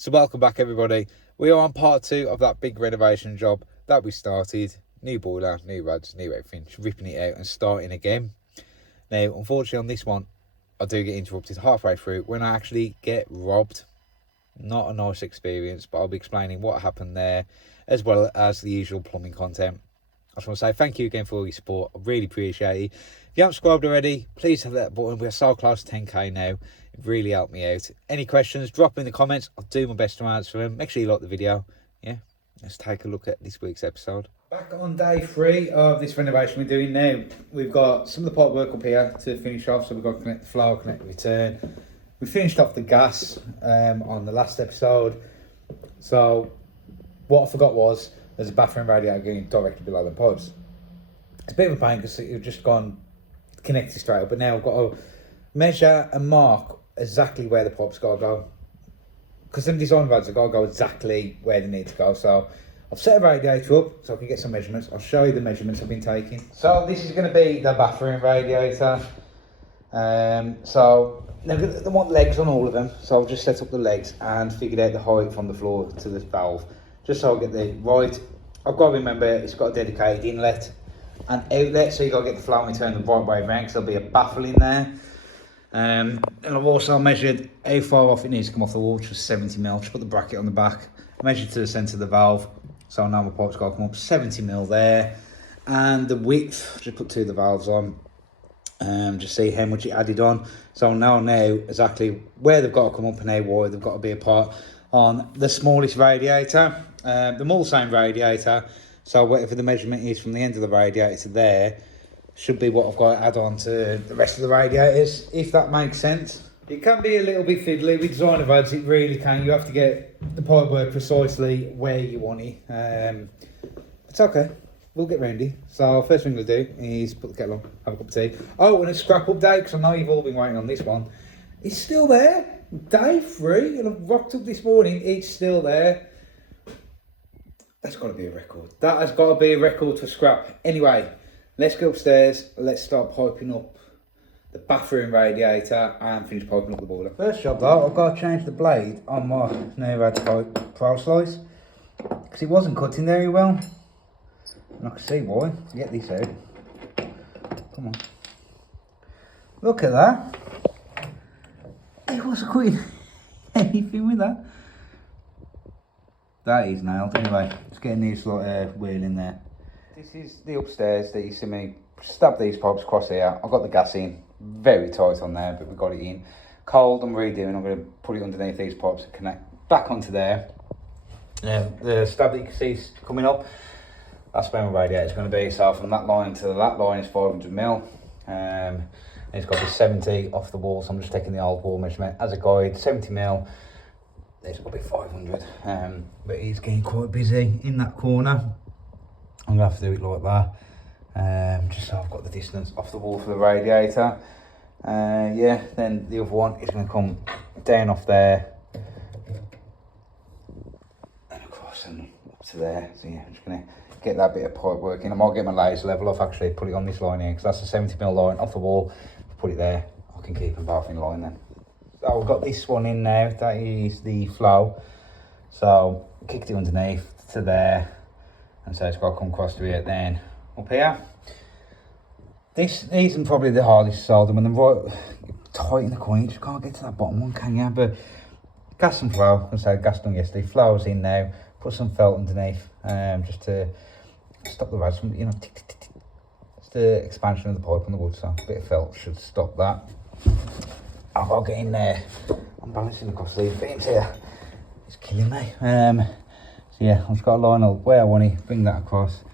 So welcome back everybody. We are on part 2 of that big renovation job that we started. New boiler, new rods, new everything. Just ripping it out and starting again. Now unfortunately on this one I do get interrupted halfway through when I actually get robbed. Not a nice experience, but I'll be explaining what happened there as well as the usual plumbing content. I just want to say thank you again for all your support. I really appreciate it. If you haven't subscribed already, please hit that button. We're so close to 10k now. It really helped me out. Any questions, drop them in the comments. I'll do my best to answer them. Make sure you like the video. Yeah, let's take a look at this week's episode. Back on day 3 of this renovation we're doing now. We've got some of the pipe work up here to finish off. So we've got to connect the flow, connect the return. We finished off the gas on the last episode. So what I forgot was there's a bathroom radiator going directly below the pipes. It's a bit of a pain because you've just gone connected straight up, but now I've got to measure and mark exactly where the pipes got to go. Because them design rods have got to go exactly where they need to go. So I've set a radiator up so I can get some measurements. I'll show you the measurements I've been taking. So this is going to be the bathroom radiator. So now they want legs on all of them. So I've just set up the legs and figured out the height from the floor to the valve. Just so I get the right. I've got to remember it's got a dedicated inlet and outlet, so you've got to get the flow and return the right way around because there'll be a baffle in there. And I've also measured how far off it needs to come off the wall, which was 70mm. Just put the bracket on the back, measured to the centre of the valve. So now my pipe's got to come up 70mm there. And the width, just put 2 of the valves on, just see how much it added on. So now I know exactly where they've got to come up and how wide they've got to be apart on the smallest radiator. The all same radiator, so whatever the measurement is from the end of the radiator to there should be what I've got to add on to the rest of the radiators, if that makes sense. It can be a little bit fiddly with designer rods, it really can. You have to get the pipe work precisely where you want it. It's okay, we'll get round it. So first thing we'll do is put the kettle on, have a cup of tea. Oh, and a scrap update, because I know you've all been waiting on this one. It's still there, day 3, and I've rocked up this morning, it's still there. That's got to be a record. That has got to be a record for scrap. Anyway, let's go upstairs. Let's start piping up the bathroom radiator and finish piping up the boiler. First job though, I've got to change the blade on my new Radiator Pro Slice because it wasn't cutting very well. And I can see why. Get this out. Come on. Look at that. It wasn't cutting anything with that. That is nailed. Anyway, let's get a new wheel in there. This is the upstairs that you see me stab these pipes across here. I've got the gas in, very tight on there, but we got it in. Cold, I'm redoing. I'm going to put it underneath these pipes and connect back onto there. The stab that you can see is coming up. That's where my radiator is going to be. So from that line to that line is 500mm. And it's got to be 70 off the wall, so I'm just taking the old wall measurement as a guide, 70mm. There's got to be 500, but it's getting quite busy in that corner. I'm going to have to do it like that, just so I've got the distance off the wall for the radiator. Yeah, then the other one is going to come down off there and across and up to there. So yeah, I'm just going to get that bit of pipe working. I might get my laser level off, actually put it on this line here, because that's a 70mm line off the wall. Put it there, I can keep them both in line then. So I've got this one in now, that is the flow. So kicked it underneath to there, and so it's got to come across to it then up here. This isn't probably the hardest to solder when the right tight in the coin, you just can't get to that bottom one, can you? But gas and flow, as I said, gas done yesterday, flow's in now, put some felt underneath, just to stop the rods from, you know, tick, tick, tick, tick. It's the expansion of the pipe on the wood, so a bit of felt should stop that. I've got to get in there. I'm balancing across these beams here. It's killing me. So yeah, I've just got to line up where I want it, bring that across.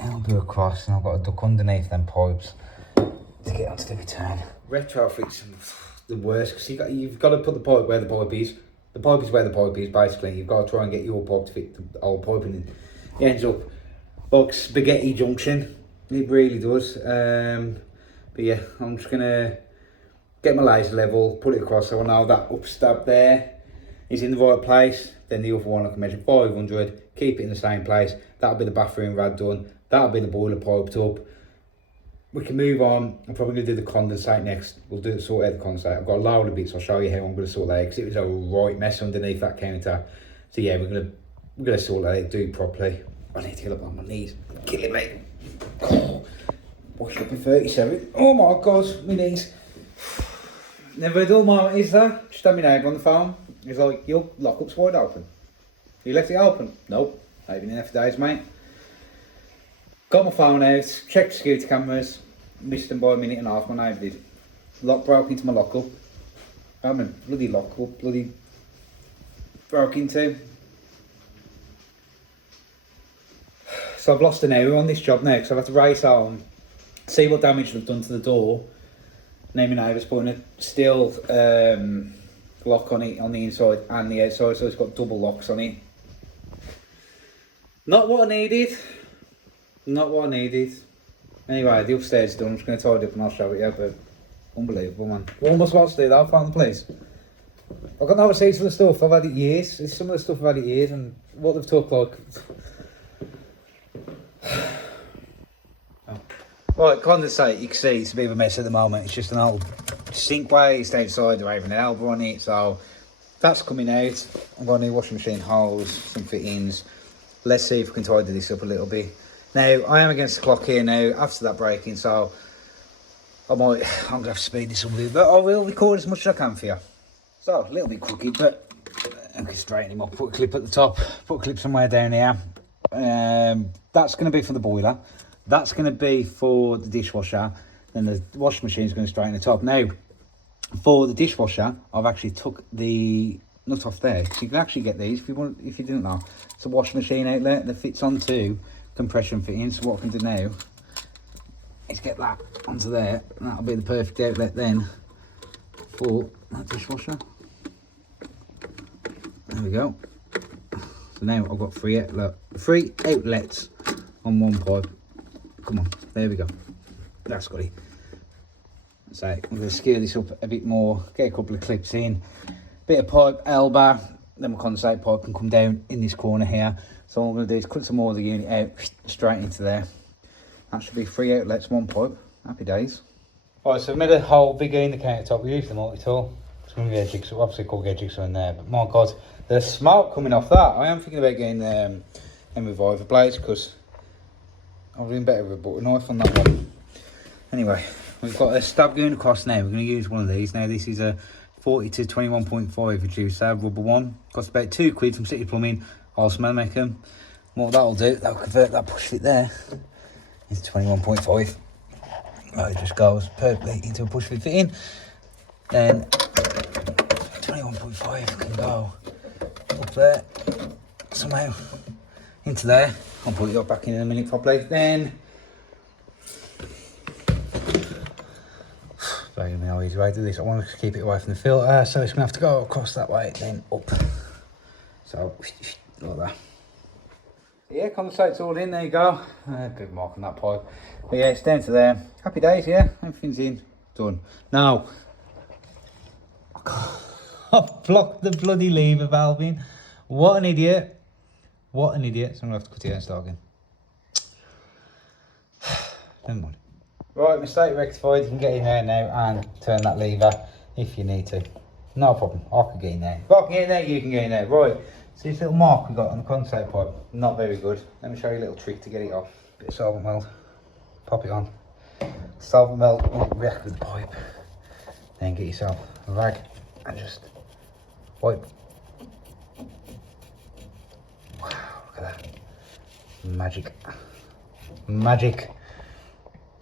And I'll do across, and I've got to duck underneath them pipes to get onto the return. Retrofits the worst, because you've got to put the pipe where the pipe is. The pipe is where the pipe is, basically. You've got to try and get your pipe to fit the old pipe, and it ends up like spaghetti junction. It really does. But yeah, I'm just going to get my laser level, put it across so I know that up stab there is in the right place. Then the other one I can measure 500, keep it in the same place. That'll be the bathroom rad done. That'll be the boiler piped up. we can move on. I'm probably going to do the condensate next. We'll do sort out the condensate. I've got a load of bits. I'll show you how I'm going to sort that out because it was a right mess underneath that counter. So yeah, we're gonna sort that out, do it properly. I need to get up on my knees. Killing me. Oh, wash up in 37. Oh my god, my knees. Never a dull moment, is there? Just had my neighbour on the phone. He's like, your lockup's wide open. You left it open? Nope. I've been in there for days, mate. Got my phone out, checked the security cameras, missed them by a minute and a half, my neighbour did. Lock broke into my lockup. I mean, bloody lockup, bloody broke into. So I've lost an hour on this job now because I've had to race home, see what damage they've done to the door. Now my neighbour's putting a steel lock on it on the inside and the outside, so it's got double locks on it. Not what I needed. Not what I needed. Anyway, the upstairs done. I'm just going to tidy up and I'll show it you, but unbelievable, man. What am I supposed to do? I'll find the place. I've got no receipts for the stuff. I've had it years. It's some of the stuff I've had it years, and what they've took, like. Oh. Right, condensate, you can see it's a bit of a mess at the moment. It's just an old sink waste outside, they're having an elbow on it, so that's coming out. I've got a new washing machine hose, some fittings. Let's see if we can tidy this up a little bit. Now, I am against the clock here now after that breaking, so I'm going to have to speed this up a bit, but I will record as much as I can for you. So, a little bit crooked, but I can straighten him up, put a clip at the top, put a clip somewhere down here. That's going to be for the boiler. That's going to be for the dishwasher. Then the washing machine is going to straighten the top. Now, for the dishwasher, I've actually took the nut off there. So you can actually get these if you didn't know. It's a washing machine outlet that fits onto compression fitting. So what I can do now is get that onto there, and that'll be the perfect outlet then for that dishwasher. There we go. So now I've got three outlets on one pipe. Come on, there we go. That's got it. So I'm going to skew this up a bit more, get a couple of clips in, bit of pipe elbow, then my condensate pipe can come down in this corner here. So what I'm going to do is cut some more of the unit out straight into there. That should be 3 outlets, 1 pipe. Happy days. Right, so I've made a hole bigger in the countertop. We use the multi-tool. It's going to be a jigsaw, obviously called a jigsaw in there, but my god, there's smoke coming off that. I am thinking about getting them reviver blades because I've been better with a butter knife on that one. Anyway, we've got a stab going across now. We're going to use one of these. Now this is a 40 to 21.5 reducer rubber one. Costs about £2 from City Plumbing. I'll smell make them. What that'll do, that'll convert that push fit there into 21.5. Right, it just goes perfectly into a push fit fitting. Then 21.5 can go up there somehow into there. I'll put it up back in a minute properly. Then very no easy way to do this. I want to keep it away from the filter, so it's gonna have to go across that way, then up. So like that. Yeah, condensate's all in, there you go. Good mark on that pipe. But yeah, it's down to there. Happy days, yeah. Everything's in, done. Now I've blocked the bloody lever valve in. What an idiot. What an idiot. So I'm going to have to cut it out and start again. Never mind. Right, mistake rectified. You can get in there now and turn that lever if you need to. No problem. I can get in there. If I can get in there, you can get in there. Right. So this little mark we got on the condensate pipe, not very good. Let me show you a little trick to get it off. Bit of solvent weld. Pop it on. Solvent weld react with the pipe. Then get yourself a rag and just wipe. Wow, look at that. Magic. Magic.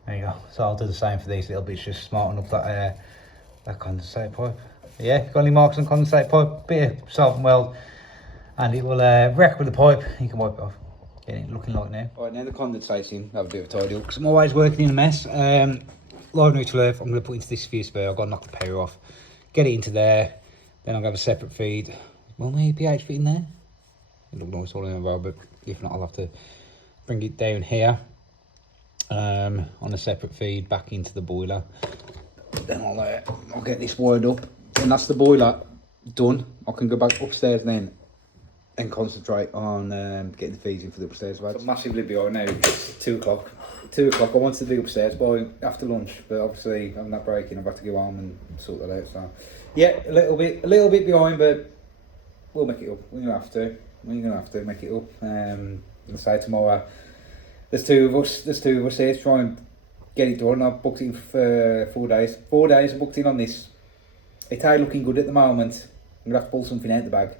There you go. So I'll do the same for these little bits, just smarten up that condensate pipe. Yeah, if you've got any marks on condensate pipe, bit of solvent weld, and it will wreck with the pipe. You can wipe it off. Getting it looking like now. Right, now the condensate's in. Have a bit of a tidy up because I'm always working in a mess. Live neutral earth, I'm going to put into this sphere spare. I've got to knock the power off. Get it into there. Then I'll have a separate feed. Will my pH fit in there? It looks nice all in a row, but if not, I'll have to bring it down here on a separate feed back into the boiler. Then I'll get this wired up, and that's the boiler done. I can go back upstairs then and concentrate on getting the feeds in for the upstairs lads. I'm massively behind now. It's 2 o'clock. 2 o'clock. I wanted to do upstairs by after lunch, but obviously I'm not breaking. I've had to go home and sort that out. So yeah, a little bit behind, but we'll make it up. We're gonna have to. We're gonna have to make it up. I'll say tomorrow. There's two of us here to try and get it done. I've booked it in for 4 days. 4 days I booked in on this. It ain't looking good at the moment. I'm gonna have to pull something out the bag.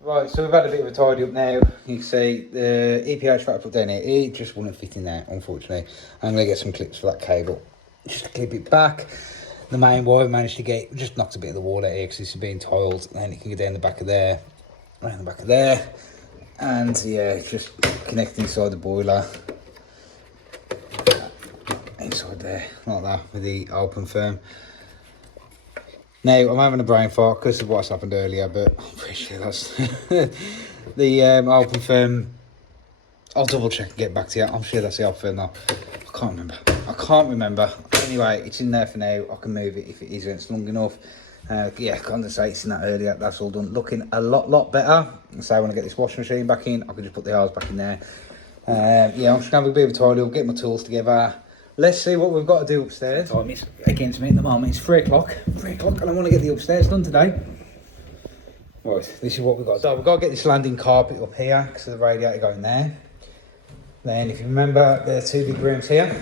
Right, so we've had a bit of a tidy up now. You can see the EPH wrap up down here. It just wouldn't fit in there, unfortunately. I'm gonna get some clips for that cable, just to clip it back. The main wire managed to get, just knocked a bit of the wall out here because this is being tiled. And then it can go down the back of there, around the back of there. And yeah, just connect inside the boiler. Inside there, like that, with the open firm. Now, I'm having a brain fart because of what's happened earlier, but I'm pretty sure that's the open firm. I'll double check and get back to you. I'm sure that's the open firm now. I can't remember. Anyway, it's in there for now. I can move it if it isn't. It's long enough. Yeah, condensate's in that earlier. That's all done. Looking a lot better. So when I get this washing machine back in, I can just put the hose back in there. Yeah, I'm just going to have a bit of a tidy up, get my tools together. Let's see what we've got to do upstairs. Time is against me at the moment. It's 3 o'clock. 3 o'clock, and I want to get the upstairs done today. Right, this is what we've got. So we've got to get this landing carpet up here because of the radiator going there. Then, if you remember, there are 2 big rooms here.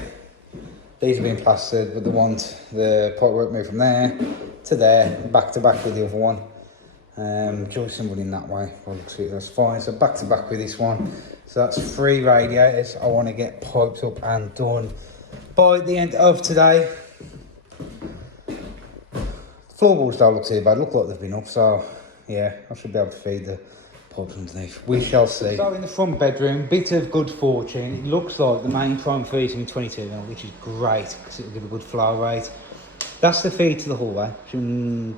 These have been plastered, but they want the pipework moved from there to there, back to back with the other one. Joist and running that way. Well, looks like that's fine. So back to back with this one. So that's 3 radiators. I want to get piped up and done by the end of today. Floorboards don't look too bad, look like they've been up, so yeah, I should be able to feed the pipes underneath. We shall see. So in the front bedroom, bit of good fortune. It looks like the main prime feed is in 22mm, which is great because it will give a good flow rate. That's the feed to the hallway. Don't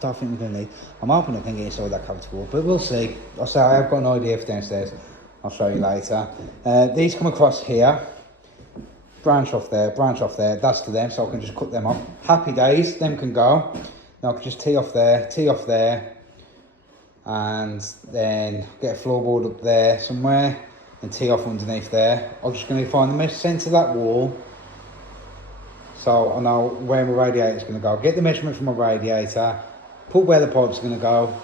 think we're going to need. I'm hoping I can get inside that cavity wall, but we'll see. I'll say I have got an idea for downstairs. I'll show you later. These come across here. Branch off there, that's to them, so I can just cut them off. Happy days, them can go. Now I can just tee off there, and then get a floorboard up there somewhere, and tee off underneath there. I'm just going to find the most centre of that wall, so I know where my radiator is going to go. Get the measurement from my radiator, put where the pipe's going to go,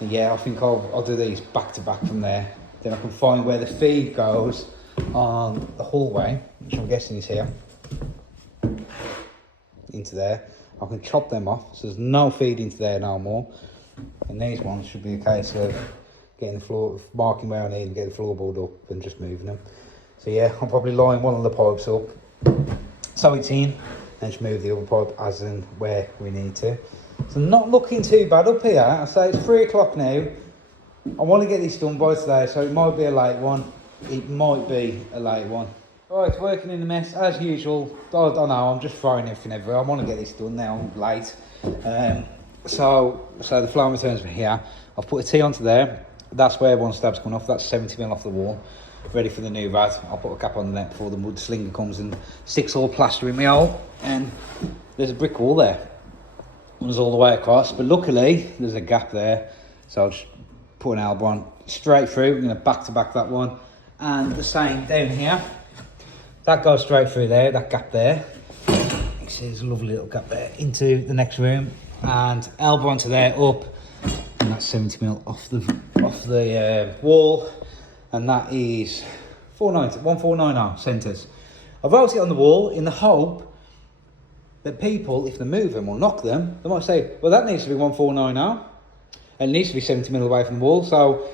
and yeah, I think I'll do these back to back from there. Then I can find where the feed goes on the hallway, which I'm guessing is here, into there. I can chop them off, so there's no feed into there no more. And these ones should be a case of getting the floor, marking where I need and get the floorboard up and just moving them. So yeah, I'll probably line one of the pipes up, so it's in, and just move the other pipe as and where we need to. So not looking too bad up here. I say it's 3 o'clock now. I want to get this done by today, so it might be a late one. It might be a late one. Right, working in the mess as usual. I don't know, I'm just throwing everything everywhere. I want to get this done now, I'm late. So the flow returns from here. I've put a T onto there. That's where one stab's gone off. That's 70mm off the wall. Ready for the new rad. I'll put a cap on the net before the mud slinger comes and sticks all plaster in my hole. And there's a brick wall there. It runs all the way across, but luckily there's a gap there. So I'll just put an elbow on straight through. I'm going to back to back that one. And the same down here. That goes straight through there, that gap there. You see there's a lovely little gap there into the next room. And elbow onto there, up. And that's 70mm off the wall. And that is 1490 centres. I wrote it on the wall in the hope that people, if they move them or knock them, they might say, well, that needs to be 1490. And it needs to be 70mm away from the wall. So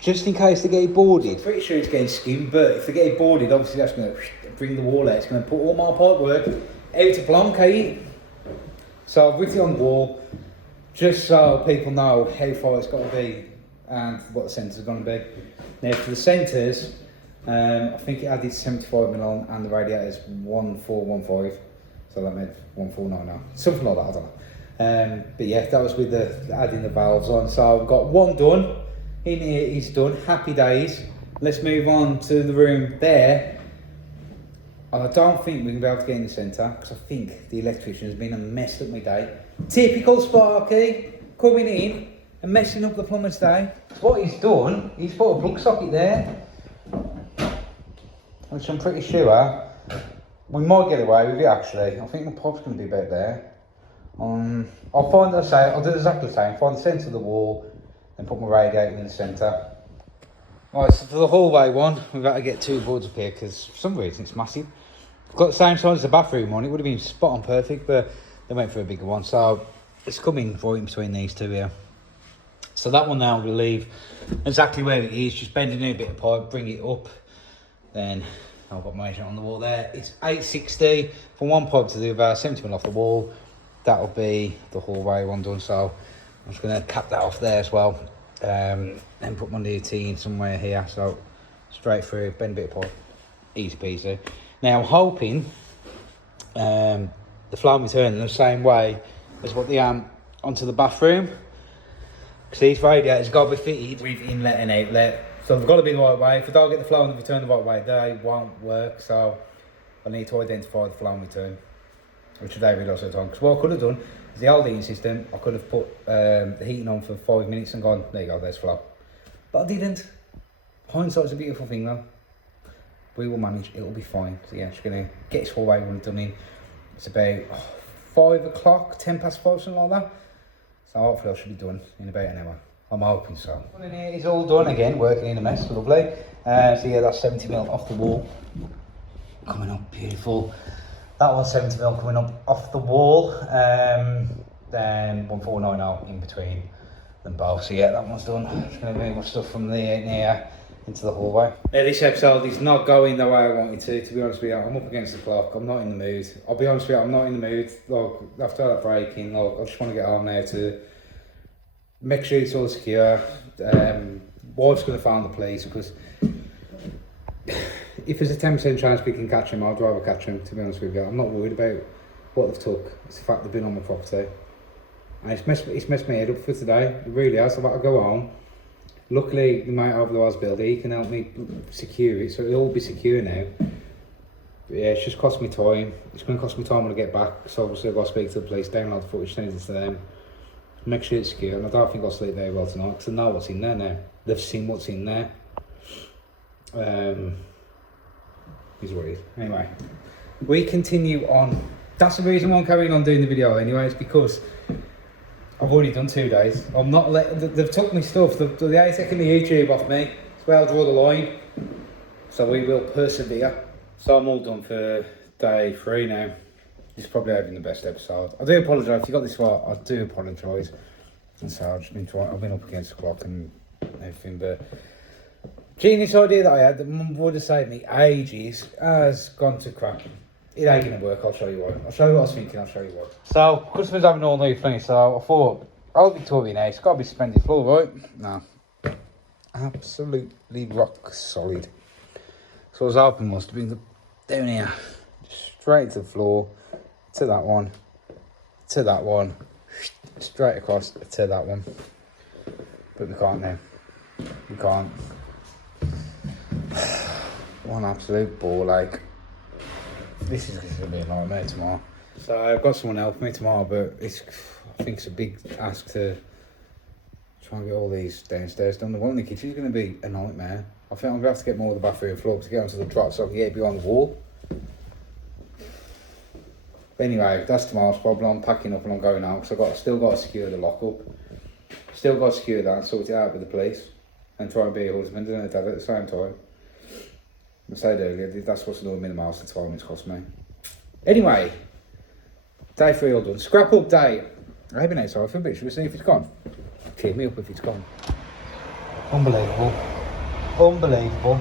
just in case they get boarded. I'm pretty sure it's getting skimmed, but if they get boarded, obviously that's going to bring the wall out. It's going to put all my pipe work out to blanket. So I've written it on the wall, just so people know how far it's got to be and what the centres are going to be. Now for the centres, I think it added 75mm on and the radiator is 1415. So that made 1490, something like that, I don't know. But yeah, that was with the adding the valves on. So I've got one done. In here is done, happy days. Let's move on to the room there. And I don't think we can be able to get in the centre because I think the electrician has been a mess up my day. Typical Sparky coming in and messing up the plumber's day. So what he's done, he's put a plug socket there, which I'm pretty sure we might get away with it actually. I think the pipe's going to be about there. I'll do exactly the same, find the centre of the wall, and put my radiator in the centre. Right, so for the hallway one, we've got to get 2 boards up here because for some reason it's massive. We've got the same size as the bathroom one, it would have been spot on perfect, but they went for a bigger one, so it's coming right in between these two here. So that one now we'll leave exactly where it is, just bend a new bit of pipe, bring it up, then I've got my measurement on the wall there. It's 860 from one pipe to the other, 70mm off the wall. That'll be the hallway one done, so I'm just going to cap that off there as well. Then put my new tee in somewhere here, so straight through, bend a bit of pipe, easy peasy. Now I'm hoping the flow and return in the same way as what the onto the bathroom, because these radiators got to be fitted with inlet and outlet, so they've got to be the right way. If I don't get the flow and return the right way, they won't work, so I need to identify the flow and return, which today we lost the time. Because what I could have done is the old heating system, I could have put the heating on for 5 minutes and gone, there you go, there's flow. But I didn't. Hindsight's a beautiful thing though. We will manage, it'll be fine. So yeah, just gonna get this hallway one done in. It's about 5 o'clock, 10 past 5, something like that. So hopefully I should be done in about an hour. I'm hoping so. In here is all done again, working in a mess, lovely. So yeah, that's 70mm off the wall. Coming up, beautiful. That one's 70mm coming up off the wall. Then 1490 in between them both. So yeah, that one's done. Just gonna move my stuff from there in here into the hallway. Now this episode is not going the way I wanted to be honest with you. I'm up against the clock, I'm not in the mood. I'll be honest with you, I'm not in the mood. Like, after that break-in, like, I just want to get home now to make sure it's all secure. Wife's going to phone the police, because if there's a 10% chance we can catch him, I'd rather catch him, to be honest with you. I'm not worried about what they've took. It's the fact they've been on my property. And it's messed my head up for today. It really has. I've had to go home. Luckily, the mate over the house builder, he can help me secure it, so it'll all be secure now. But yeah, it's just cost me time. It's going to cost me time when I get back, so obviously I've got to speak to the police, download the footage, send it to them, make sure it's secure. And I don't think I'll sleep very well tonight, because I know what's in there now. They've seen what's in there. Is what it is. Anyway, we continue on. That's the reason why I'm carrying on doing the video anyway, it's because I've already done 2 days. I'm not they've took me stuff, they're taking the YouTube off me. It's where I'll draw the line. So we will persevere. So I'm all done for day 3 now. This is probably having the best episode. I do apologise, if you got this far, I do apologise. And so I've just been I've been up against the clock and everything, but genius idea that I had that would have saved me ages has gone to crap. It ain't gonna work, I'll show you why. I'll show you what I was thinking, I'll show you what. So, customers having all new things, so I thought, Old Victorian now, it's gotta be suspended floor, right? No. Absolutely rock solid. So I was hoping must have been down here, straight to the floor, to that one, straight across to that one. But we can't now. We can't. One absolute ball, like. This is going to be a nightmare tomorrow. So I've got someone helping me tomorrow, but I think it's a big ask to try and get all these downstairs done. The one in the kitchen is going to be a nightmare. I think I'm going to have to get more of the bathroom floor to get onto the trot so I can get it behind the wall. But anyway, that's tomorrow's problem. I'm packing up and I'm going out, because I've still got to secure the lock up. Still got to secure that and sort it out with the police. And try and be a husband and a dad at the same time. I said earlier, that's what's annoying me the most, the time it's cost me. Anyway, day 3 all done. Scrap up day. I haven't had sorry for a bit. Should we see if it's gone? Cheer me up if it's gone. Unbelievable. Unbelievable.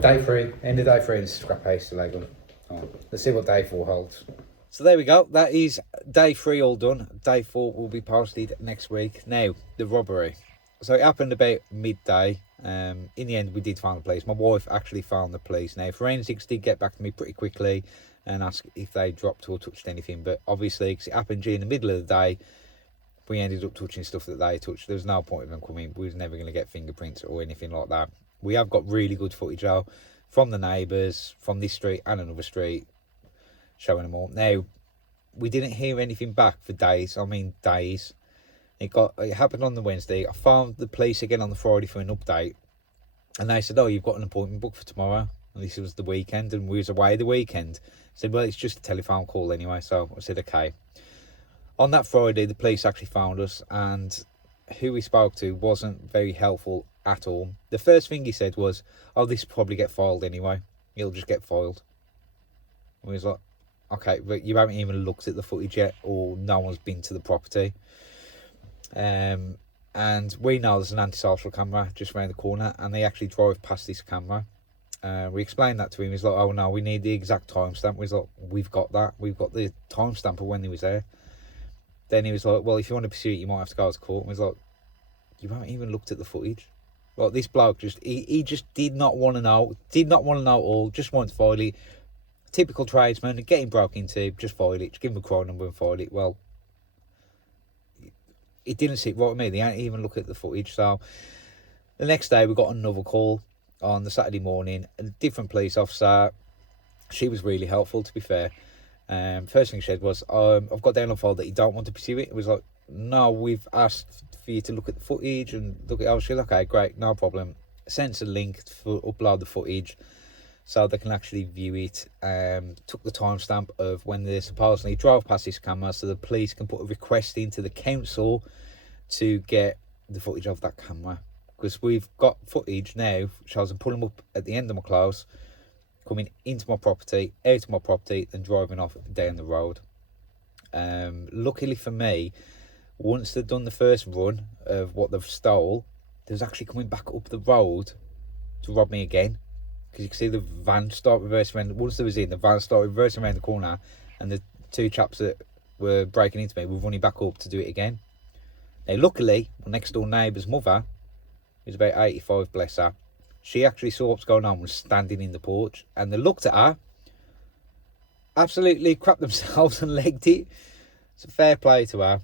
Day 3, end of day 3, and scrap haste to leg on. Oh, let's see what day 4 holds. So there we go. That is day 3 all done. Day 4 will be posted next week. Now, the robbery. So it happened about midday. In the end, we did find the police. My wife actually found the police. Now, forensics did get back to me pretty quickly and ask if they dropped or touched anything. But obviously, because it happened during the middle of the day, we ended up touching stuff that they touched. There's no point of them coming. We was never going to get fingerprints or anything like that. We have got really good footage though from the neighbours, from this street and another street, showing them all. Now, we didn't hear anything back for days. I mean, days. It happened on the Wednesday. I phoned the police again on the Friday for an update, and they said, "Oh, you've got an appointment booked for tomorrow." And this was the weekend, and we was away the weekend. I said, "Well, it's just a telephone call anyway." So I said, "Okay." On that Friday, the police actually found us, and who we spoke to wasn't very helpful at all. The first thing he said was, "Oh, this will probably get filed anyway. It'll just get filed." And we was like, "Okay, but you haven't even looked at the footage yet, or no one's been to the property." And we know there's an antisocial camera just around the corner, and they actually drive past this camera. We explained that to him. He's like, "Oh no, we need the exact timestamp." We was like, "We've got that. We've got the timestamp of when he was there." Then he was like, "Well, if you want to pursue it, you might have to go to court." And we was like, "You haven't even looked at the footage." Like, this bloke he just did not want to know. Did not want to know at all. Just wanted to file it. Typical tradesman, getting broke into, just file it. Just give him a crime number and file it. Well, it didn't sit right with me. They didn't even look at the footage. So the next day, we got another call on the Saturday morning. A different police officer. She was really helpful, to be fair. First thing she said was, "I've got down on file that you don't want to pursue it." It was like, "No, we've asked for you to look at the footage and look at." I was like, "Okay, great, no problem." Sent a link to upload the footage so they can actually view it. Took the timestamp of when they supposedly drove past this camera, so the police can put a request into the council to get the footage of that camera, because we've got footage now shows them pulling up at the end of my close, coming into my property, out of my property, and driving off down the road. Luckily for me, once they've done the first run of what they've stole, they was actually coming back up the road to rob me again. Because you can see the van start reversing around. Once they was in, the van started reversing around the corner, and the two chaps that were breaking into me were running back up to do it again. Now, luckily, my next door neighbour's mother, who's about 85, bless her, she actually saw what's going on, was standing in the porch, and they looked at her, absolutely crapped themselves and legged it. So fair play to her.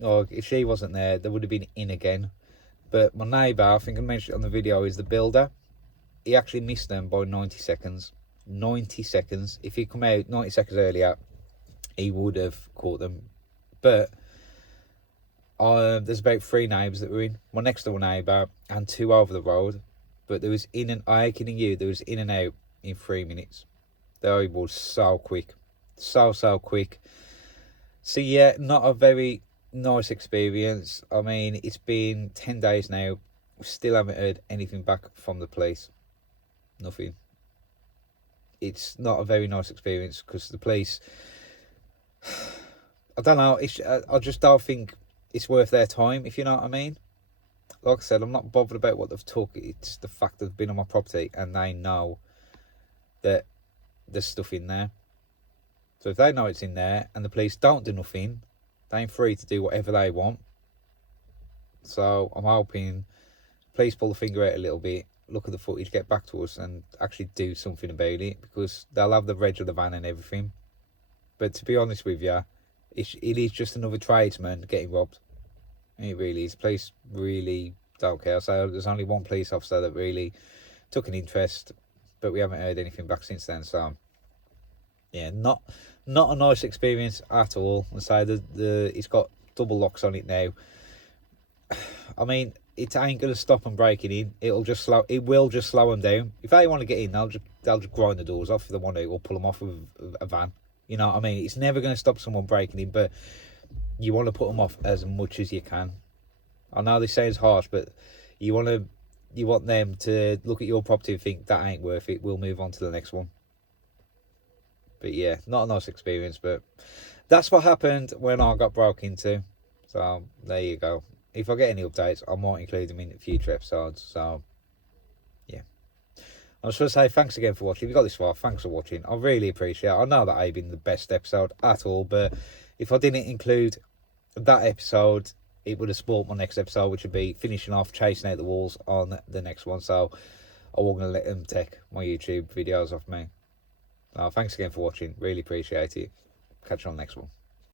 Or if she wasn't there, they would have been in again. But my neighbour, I think I mentioned it on the video, is the builder. He actually missed them by 90 seconds. 90 seconds. If he'd come out 90 seconds earlier, he would have caught them. But there's about 3 neighbours that were in. My next door neighbour and 2 over the road. But there was I ain't kidding you, there was in and out in 3 minutes. They was so quick. So quick. So yeah, not a very nice experience. I mean, it's been 10 days now. We still haven't heard anything back from the police. Nothing. It's not a very nice experience, because the police, I don't know, I just don't think it's worth their time, if you know what I mean. Like I said, I'm not bothered about what they've took. It's the fact that they've been on my property and they know that there's stuff in there. So if they know it's in there and the police don't do nothing, they're free to do whatever they want. So I'm hoping police pull the finger out a little bit, look at the footage, get back to us and actually do something about it, because they'll have the reg of the van and everything. But to be honest with you, it is just another tradesman getting robbed. It really is. Police really don't care. So there's only one police officer that really took an interest, but we haven't heard anything back since then. So yeah, not a nice experience at all. And so it's got double locks on it now. I mean, it ain't gonna stop them breaking in. It will just slow them down. If they want to get in, they'll just grind the doors off if they want to, or pull them off with a van. You know what I mean? It's never going to stop someone breaking in, but you want to put them off as much as you can. I know this sounds harsh, but you want them to look at your property and think that ain't worth it. We'll move on to the next one. But yeah, not a nice experience, but that's what happened when I got broke into. So there you go. If I get any updates, I might include them in future episodes. So yeah, I was going to say thanks again for watching. If you got this far, thanks for watching. I really appreciate it. I know that ain't been the best episode at all, but if I didn't include that episode, it would have spoiled my next episode, which would be finishing off chasing out the walls on the next one. So I wasn't going to let them take my YouTube videos off me. Thanks again for watching. Really appreciate it. Catch you on the next one.